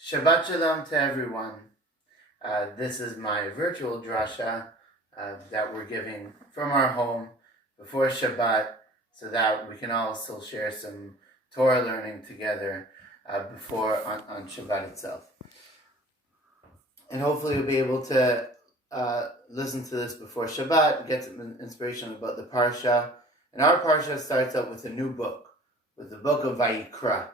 Shabbat Shalom to everyone. This is my virtual Drasha that we're giving from our home before Shabbat so that we can all still share some Torah learning together before on Shabbat itself. And hopefully you'll be able to listen to this before Shabbat, get some inspiration about the Parsha. And our Parsha starts out with a new book, with the book of Vayikrah.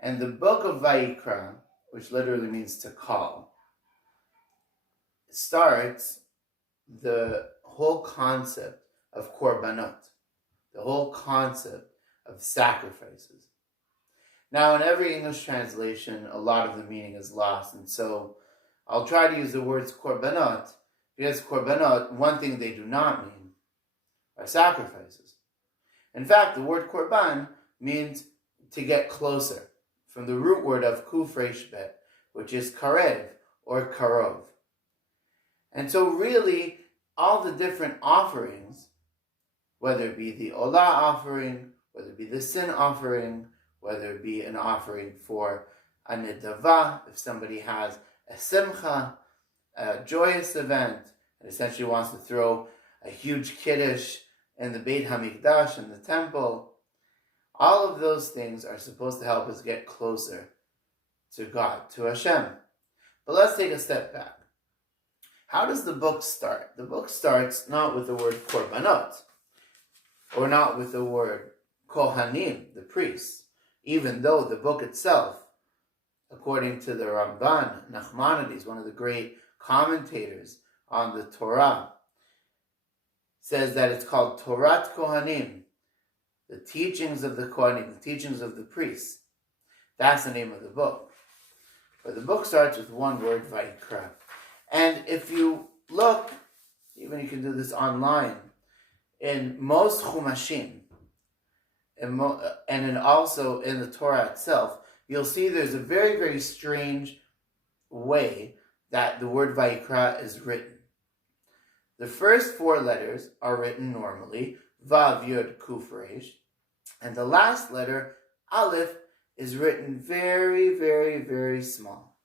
And the book of Vayikrah, which literally means to call, starts the whole concept of korbanot, the whole concept of sacrifices. Now, in every English translation, a lot of the meaning is lost, and so I'll try to use the words korbanot, because korbanot, one thing they do not mean are sacrifices. In fact, the word korban means to get closer, from the root word of kuf resh bet, which is karev or karov. And so really, all the different offerings, whether it be the olah offering, whether it be the sin offering, whether it be an offering for a nedava, if somebody has a simcha, a joyous event, and essentially wants to throw a huge kiddush in the Beit HaMikdash, in the temple, all of those things are supposed to help us get closer to God, to Hashem. But let's take a step back. How does the book start? The book starts not with the word korbanot, or not with the word kohanim, the priests, even though the book itself, according to the Ramban, Nachmanides, one of the great commentators on the Torah, says that it's called Torat Kohanim, the teachings of the Kohanim, the teachings of the priests. That's the name of the book. But the book starts with one word, Vayikrah. And if you look, even you can do this online, in most Chumashim, and also in the Torah itself, you'll see there's a very, very strange way that the word Vayikrah is written. The first four letters are written normally, Vav, Yud, Kuf, Resh, and the last letter, Aleph, is written very, very, very small.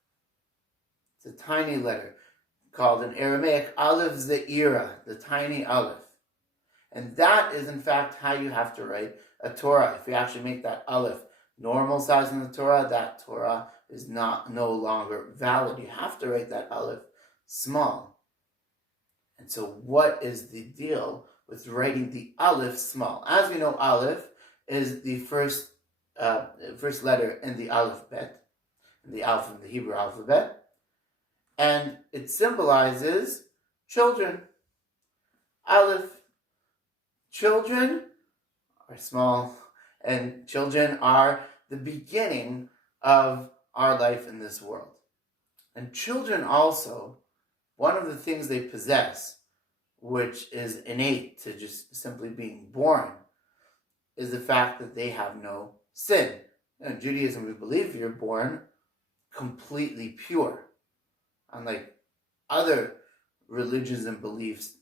It's a tiny letter called in Aramaic Aleph Ze'ira, the tiny Aleph. And that is in fact how you have to write a Torah. If you actually make that Aleph normal size in the Torah, that Torah is no longer valid. You have to write that Aleph small. And so what is the deal with writing the Aleph small? As we know, Aleph is the first letter in the alphabet, in the Hebrew alphabet, and it symbolizes children. Aleph, children are small, and children are the beginning of our life in this world. And children also, one of the things they possess, which is innate to just simply being born, is the fact that they have no sin. In Judaism, we believe you're born completely pure. Unlike other religions and beliefs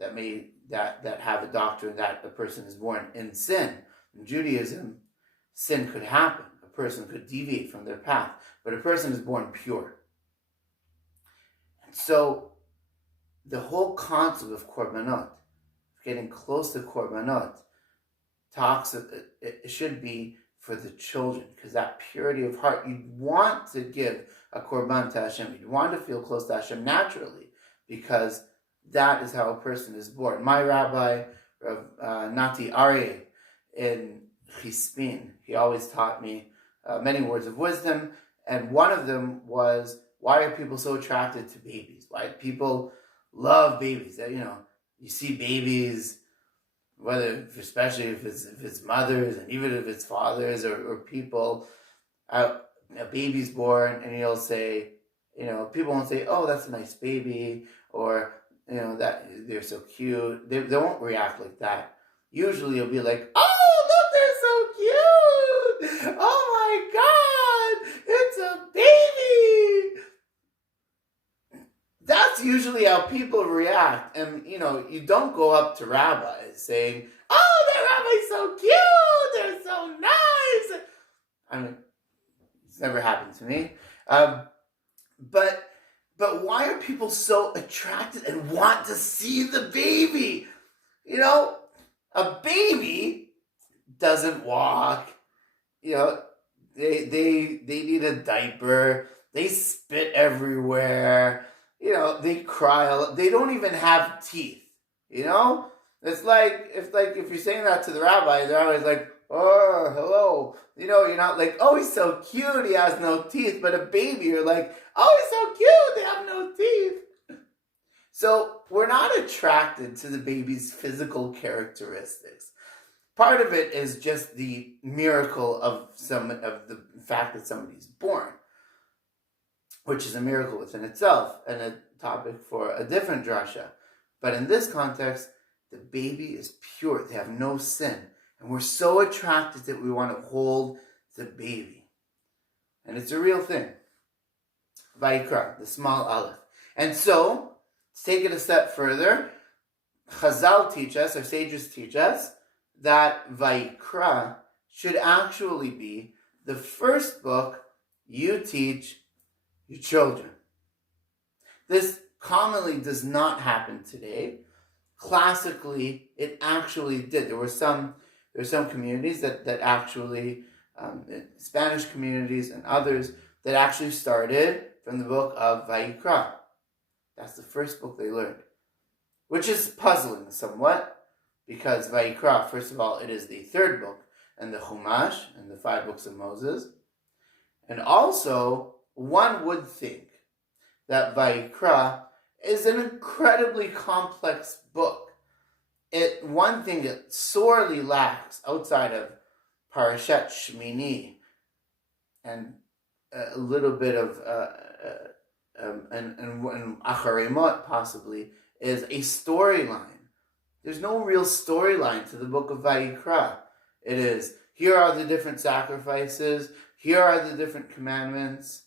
that have a doctrine that a person is born in sin. In Judaism, sin could happen. A person could deviate from their path, but a person is born pure. And so the whole concept of korbanot, getting close to korbanot, it should be for the children, because that purity of heart, you'd want to give a korban to Hashem. You'd want to feel close to Hashem naturally, because that is how a person is born. My rabbi, Nati Aryeh, in Chispin, he always taught me many words of wisdom, and one of them was, why are people so attracted to babies? Why do people love babies? You see babies, especially if it's mothers, and even if it's fathers or people, a baby's born, and you'll say, people won't say, oh, that's a nice baby, or, that they're so cute. They won't react like that. Usually you'll be like, oh, look, they're so cute! Oh my God, it's a baby! That's usually how people react. And, you don't go up to rabbis saying, oh, that rabbi's so cute, they're so nice. I mean, It's never happened to me. But why are people so attracted and want to see the baby? You know, a baby doesn't walk. You know, they need a diaper. They spit everywhere. You know, they cry a lot. They don't even have teeth. You know, it's like if you're saying that to the rabbi's like, oh, hello. You know, you're not like, oh, he's so cute, he has no teeth. But a baby, you're like, oh, he's so cute, they have no teeth. So we're not attracted to the baby's physical characteristics. Part of it is just the miracle of the fact that somebody's born, which is a miracle within itself and a topic for a different drasha. But in this context, the baby is pure. They have no sin. And we're so attracted that we want to hold the baby. And it's a real thing. Vayikrah, the small aleph. And so, to take it a step further, Chazal teach us, our sages teach us, that Vayikrah should actually be the first book you teach your children. This commonly does not happen today. Classically, it actually did. There were some communities that actually, Spanish communities and others, that actually started from the book of Vayikrah. That's the first book they learned, which is puzzling somewhat, because Vayikrah, first of all, it is the third book and the Chumash and the 5 books of Moses. And also, one would think that Vayikrah is an incredibly complex book. One thing it sorely lacks outside of Parashat Shmini and a little bit of and Acharimot possibly, is a storyline. There's no real storyline to the book of Vayikrah. It is, here are the different sacrifices, here are the different commandments,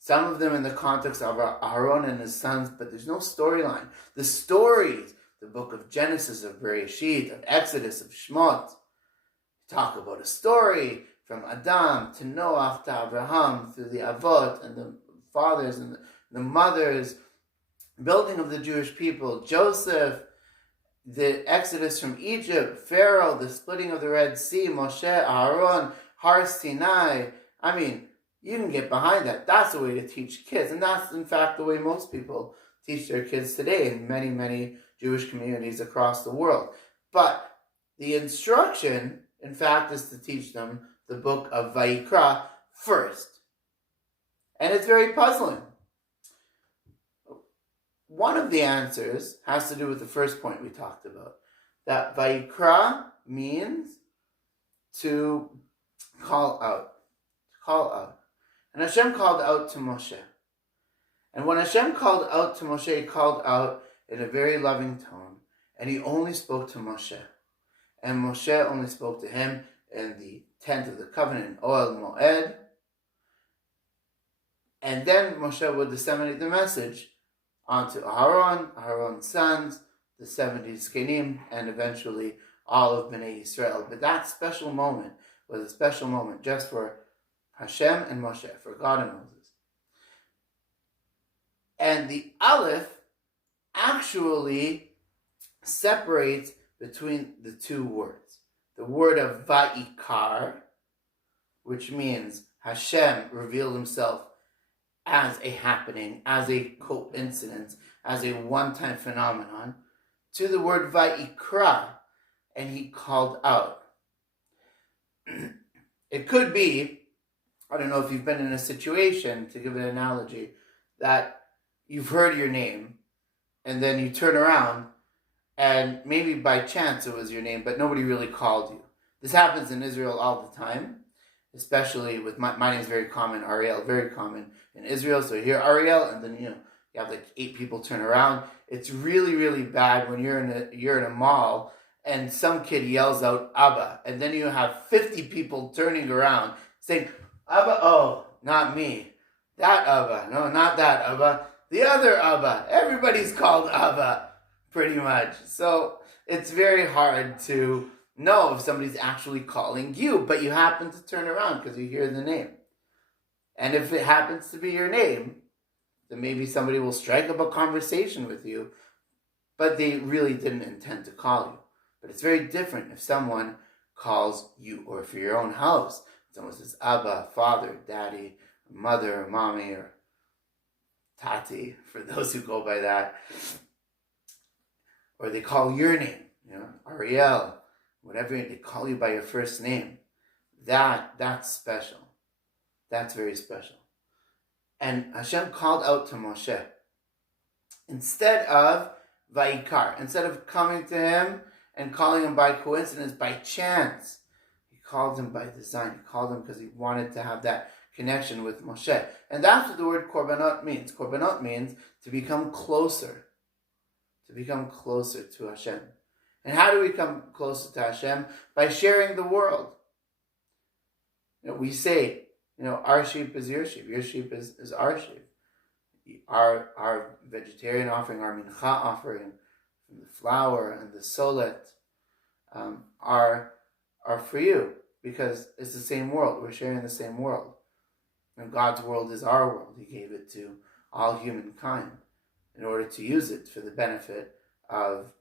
some of them in the context of Aaron and his sons, but there's no storyline. The stories, the book of Genesis, of Bereshit, of Exodus, of Shmot, talk about a story from Adam to Noach to Abraham, through the Avot and the fathers and the mothers, building of the Jewish people, Joseph, the Exodus from Egypt, Pharaoh, the splitting of the Red Sea, Moshe, Aaron, Har Sinai. I mean, you can get behind that. That's the way to teach kids. And that's, in fact, the way most people teach their kids today in many, many Jewish communities across the world. But the instruction, in fact, is to teach them the book of Vayikrah first. And it's very puzzling. One of the answers has to do with the first point we talked about. That Vayikrah means to call out. Call out. And Hashem called out to Moshe. And when Hashem called out to Moshe, he called out in a very loving tone. And he only spoke to Moshe. And Moshe only spoke to him in the tent of the covenant in Ohel Moed. And then Moshe would disseminate the message onto Aaron, Aaron's sons, the 70 Zkenim, and eventually all of Bnei Yisrael. But that special moment was a special moment just for Hashem and Moshe, for God and Moses. And the Aleph actually separates between the two words. The word of Vayikar, which means Hashem revealed himself as a happening, as a coincidence, as a one-time phenomenon, to the word Vayikrah, and he called out. It could be, I don't know if you've been in a situation, to give an analogy, that you've heard your name, and then you turn around, and maybe by chance it was your name, but nobody really called you. This happens in Israel all the time, especially with my name is very common, Ariel, very common in Israel. So you hear Ariel, and then you have like 8 people turn around. It's really, really bad when you're in a mall and some kid yells out Abba, and then you have 50 people turning around saying, Abba, oh, not me. That Abba, no, not that Abba. The other Abba. Everybody's called Abba, pretty much. So it's very hard to know if somebody's actually calling you, but you happen to turn around because you hear the name. And if it happens to be your name, then maybe somebody will strike up a conversation with you, but they really didn't intend to call you. But it's very different if someone calls you, or for your own house, someone says Abba, Father, Daddy, Mother, Mommy, or Tati, for those who go by that. Or they call your name, Ariel, whatever, they call you by your first name. That's special. That's very special. And Hashem called out to Moshe. Instead of Vayikrah, instead of coming to him and calling him by coincidence, by chance, he called him by design. He called him because he wanted to have that connection with Moshe. And that's what the word korbanot means. Korbanot means to become closer. To become closer to Hashem. And how do we come closer to Hashem? By sharing the world. We say, our sheep is your sheep. Your sheep is our sheep. Our vegetarian offering, our mincha offering, the flour and the solet, are for you, because it's the same world. We're sharing the same world. And God's world is our world. He gave it to all humankind in order to use it for the benefit of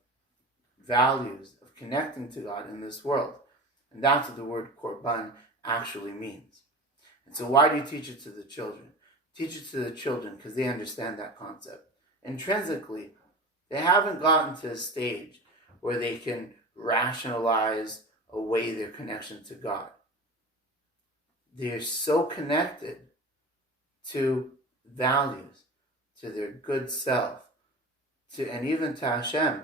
values, of connecting to God in this world. And that's what the word korban actually means. And so why do you teach it to the children? Teach it to the children because they understand that concept. Intrinsically, they haven't gotten to a stage where they can rationalize away their connection to God. They're so connected to values, to their good self, and even to Hashem,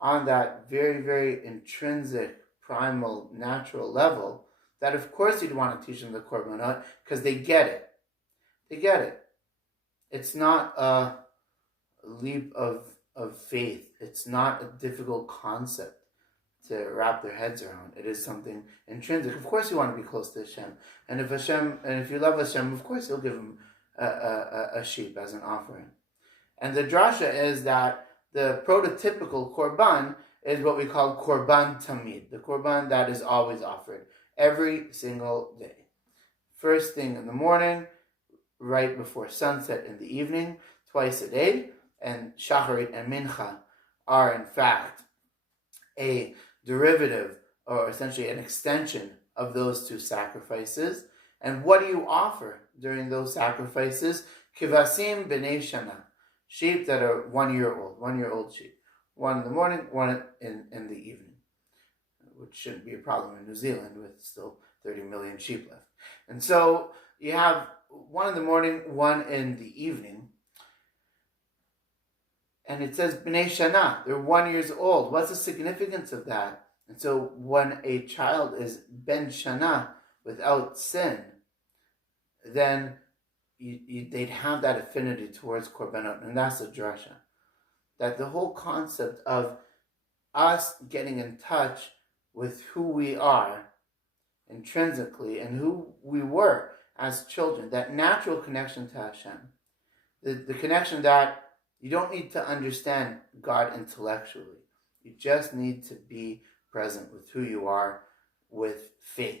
on that very, very intrinsic, primal, natural level, that of course you'd want to teach them the korbanot, because they get it. They get it. It's not a leap of faith. It's not a difficult concept to wrap their heads around. It is something intrinsic. Of course you want to be close to Hashem. And if you love Hashem, of course you'll give him a sheep as an offering. And the drasha is that the prototypical korban is what we call korban tamid, the korban that is always offered every single day. First thing in the morning, right before sunset in the evening, twice a day, and shacharit and mincha are in fact a derivative, or essentially an extension of those two sacrifices. And what do you offer during those sacrifices? Kivasim b'nei shana, sheep that are 1 year old, 1 year old sheep. One in the morning, one in the evening, which shouldn't be a problem in New Zealand with still 30 million sheep left. And so you have one in the morning, one in the evening. And it says b'nei shana, they're 1 year old. What's the significance of that? And so when a child is ben shana, without sin, then they'd have that affinity towards korbanot. And that's the drasha. That the whole concept of us getting in touch with who we are intrinsically and who we were as children, that natural connection to Hashem, the connection that you don't need to understand God intellectually. You just need to be present with who you are with faith.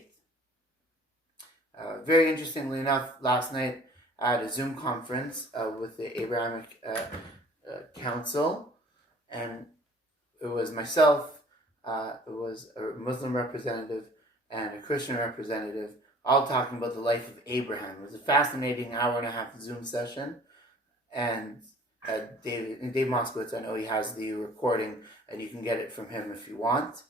Very interestingly enough, last night I had a Zoom conference with the Abrahamic Council, and it was myself, it was a Muslim representative and a Christian representative, all talking about the life of Abraham. It was a fascinating hour and a half Zoom session, and Dave Moskowitz, I know he has the recording, and you can get it from him if you want.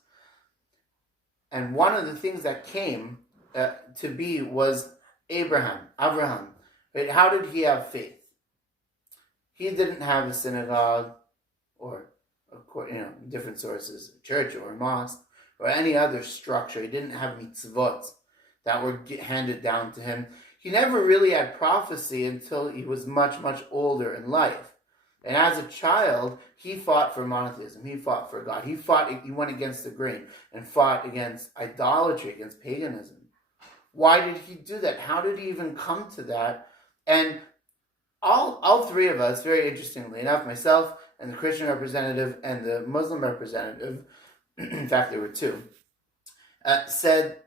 And one of the things that came to be was Abraham. Right? How did he have faith? He didn't have a synagogue, or different sources, a church or a mosque, or any other structure. He didn't have mitzvot that were handed down to him. He never really had prophecy until he was much, much older in life. And as a child, he fought for monotheism. He fought for God. He went against the grain and fought against idolatry, against paganism. Why did he do that? How did he even come to that? And all three of us, very interestingly enough, myself and the Christian representative and the Muslim representative, in fact there were two, said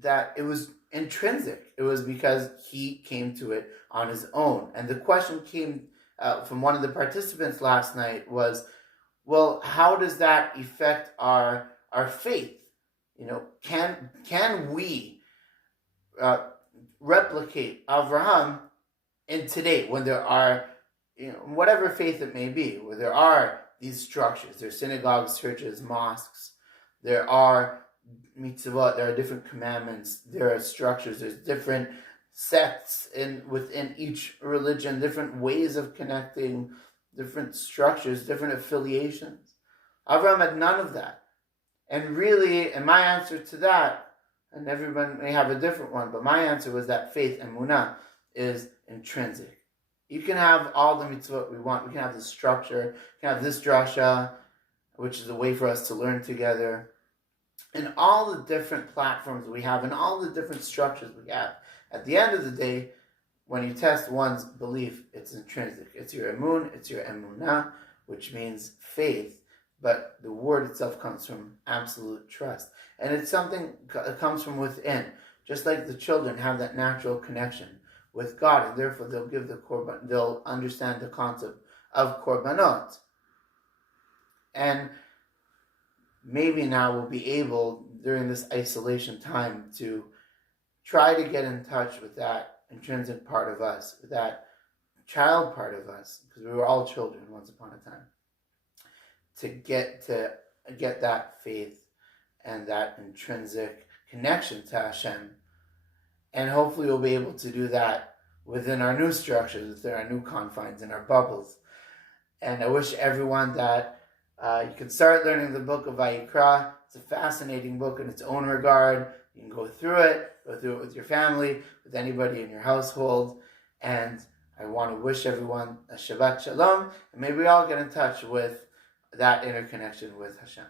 that it was intrinsic. It was because he came to it on his own. And the question came from one of the participants last night was, well, how does that affect our faith? Can we replicate Avraham in today when there are, whatever faith it may be, where there are these structures, there are synagogues, churches, mosques, there are mitzvot, there are different commandments, there are structures, there's different sects within each religion, different ways of connecting, different structures, different affiliations. Avraham had none of that. And really, and my answer to that, and everyone may have a different one, but my answer was that faith, emunah, is intrinsic. You can have all the mitzvot we want. We can have the structure. We can have this drasha, which is a way for us to learn together. And all the different platforms we have and all the different structures we have. At the end of the day, when you test one's belief, it's intrinsic. It's your emun, it's your emunah, which means faith. But the word itself comes from absolute trust. And it's something that comes from within. Just like the children have that natural connection with God, and therefore they'll give the korban, they'll understand the concept of korbanot. And maybe now we'll be able, during this isolation time, to try to get in touch with that intrinsic part of us, with that child part of us, because we were all children once upon a time, to get that faith and that intrinsic connection to Hashem. And hopefully we'll be able to do that within our new structures, within our new confines, in our bubbles. And I wish everyone that you can start learning the book of Vayikrah. It's a fascinating book in its own regard. You can go through it with your family, with anybody in your household. And I want to wish everyone a Shabbat Shalom, and maybe we all get in touch with that interconnection with Hashem.